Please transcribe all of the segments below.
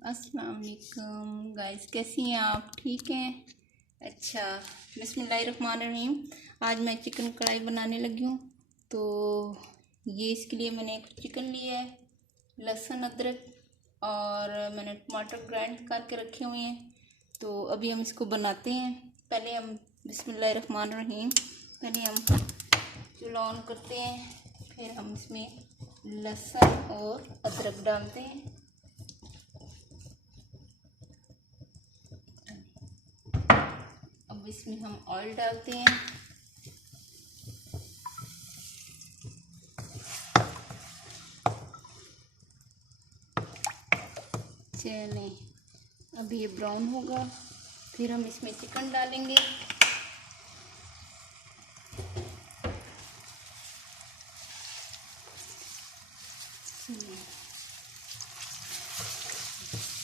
अस्सलाम वालेकुम गाइस, कैसी हैं आप? ठीक हैं? अच्छा, बिस्मिल्लाहिर्रहमानिर्रहीम। आज मैं चिकन कढ़ाई बनाने लगी हूँ। तो ये इसके लिए मैंने एक चिकन लिया है, लहसुन अदरक और मैंने टमाटर ग्राइंड करके रखे हुए हैं। तो अभी हम इसको बनाते हैं। पहले हम बिस्मिल्लाहिर्रहमानिर्रहीम पहले हम चूल्हा ऑन करते हैं, फिर हम इसमें लहसुन और अदरक डालते हैं। अब इसमें हम ऑयल डालते हैं। चलें, अब ये ब्राउन होगा, फिर हम इसमें चिकन डालेंगे।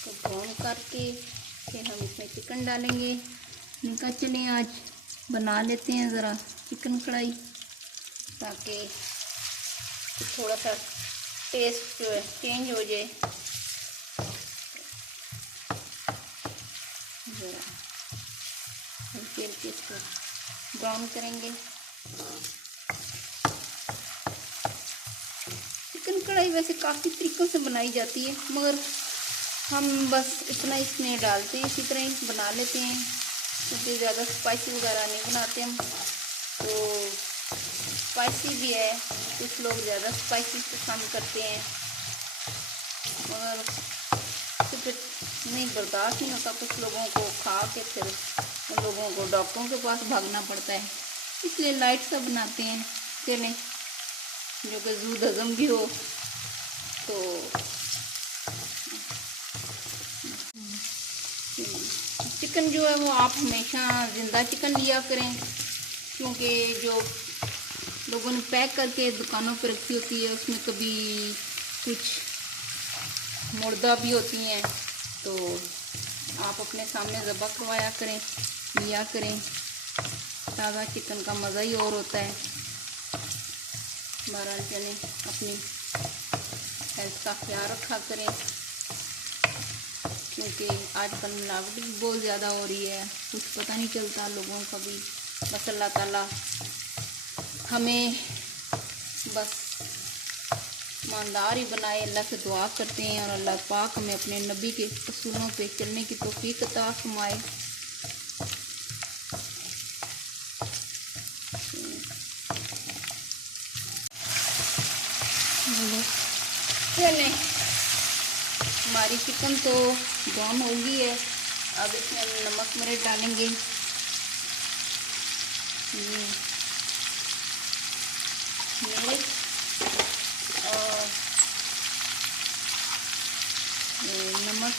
तो ब्राउन करके फिर हम इसमें चिकन डालेंगे। इनका चलिए आज बना लेते हैं ज़रा चिकन कढ़ाई, ताकि थोड़ा सा टेस्ट जो है चेंज हो जाए। ज़रा हल्के हल्के इसको ब्राउन करेंगे। चिकन कढ़ाई वैसे काफ़ी तरीक़ों से बनाई जाती है, मगर हम बस इतना इसमें डालते हैं, इसी तरह ही बना लेते हैं, क्योंकि ज़्यादा स्पाइसी वगैरह नहीं बनाते हम। तो स्पाइसी भी है, कुछ लोग ज़्यादा स्पाइसी पसंद करते हैं, मगर फिर नहीं बर्दाश्त नहीं होता कुछ लोगों को, खा के फिर उन लोगों को डॉक्टरों के पास भागना पड़ता है। इसलिए लाइट सा बनाते हैं, चलें, जो कि जूद हज़म भी हो। तो चिकन जो है वो आप हमेशा ज़िंदा चिकन लिया करें, क्योंकि जो लोगों ने पैक करके दुकानों पर रखी होती है उसमें कभी कुछ मुर्दा भी होती हैं। तो आप अपने सामने ज़बह करवाया करें, लिया करें, ताज़ा चिकन का मज़ा ही और होता है। बहरहाल चलें, अपनी हेल्थ का ख्याल रखा करें, क्योंकि आजकल मिलावट भी बहुत ज़्यादा हो रही है, कुछ पता नहीं चलता लोगों का भी। बस अल्लाह ताला हमें बस ईमानदार ही बनाए, अल्लाह से दुआ करते हैं, और अल्लाह पाक हमें अपने नबी के असूलों पे चलने की तौफीक अता फरमाए। चलें, हमारी चिकन तो ब्राउन हो गई है। अब इसमें हम नमक मिर्च डालेंगे। मिर्च और नमक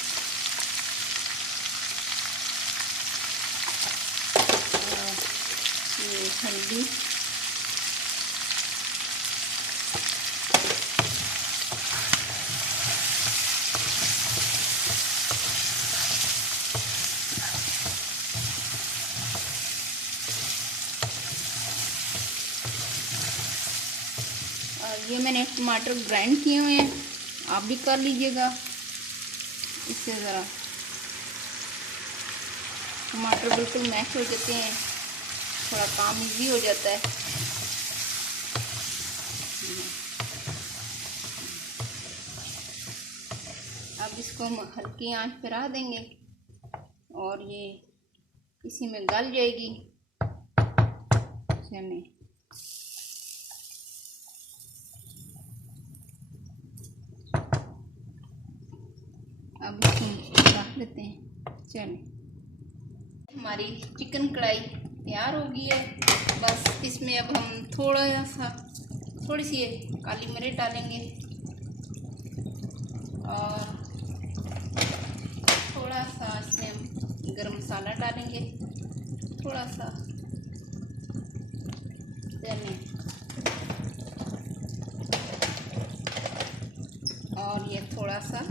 और ये हल्दी, ये मैंने टमाटर ग्राइंड किए हुए हैं, आप भी कर लीजिएगा। इससे ज़रा टमाटर बिल्कुल मैश हो जाते हैं, थोड़ा काम इजी हो जाता है। अब इसको हम हल्की आंच पर रख देंगे और ये इसी में गल जाएगी। चलें, अब इसको रख देते हैं। चलें, हमारी चिकन कढ़ाई तैयार हो गई है। बस इसमें अब हम थोड़ी सी काली मिर्च डालेंगे और थोड़ा सा इसमें हम गरम मसाला डालेंगे, थोड़ा सा। चलें, और ये थोड़ा सा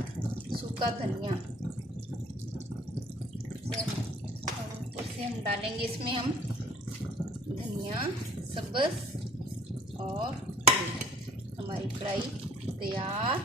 सूखा धनिया, और ऊपर से हम डालेंगे इसमें हम धनिया सब्ज़, और हमारी कढ़ाई तैयार।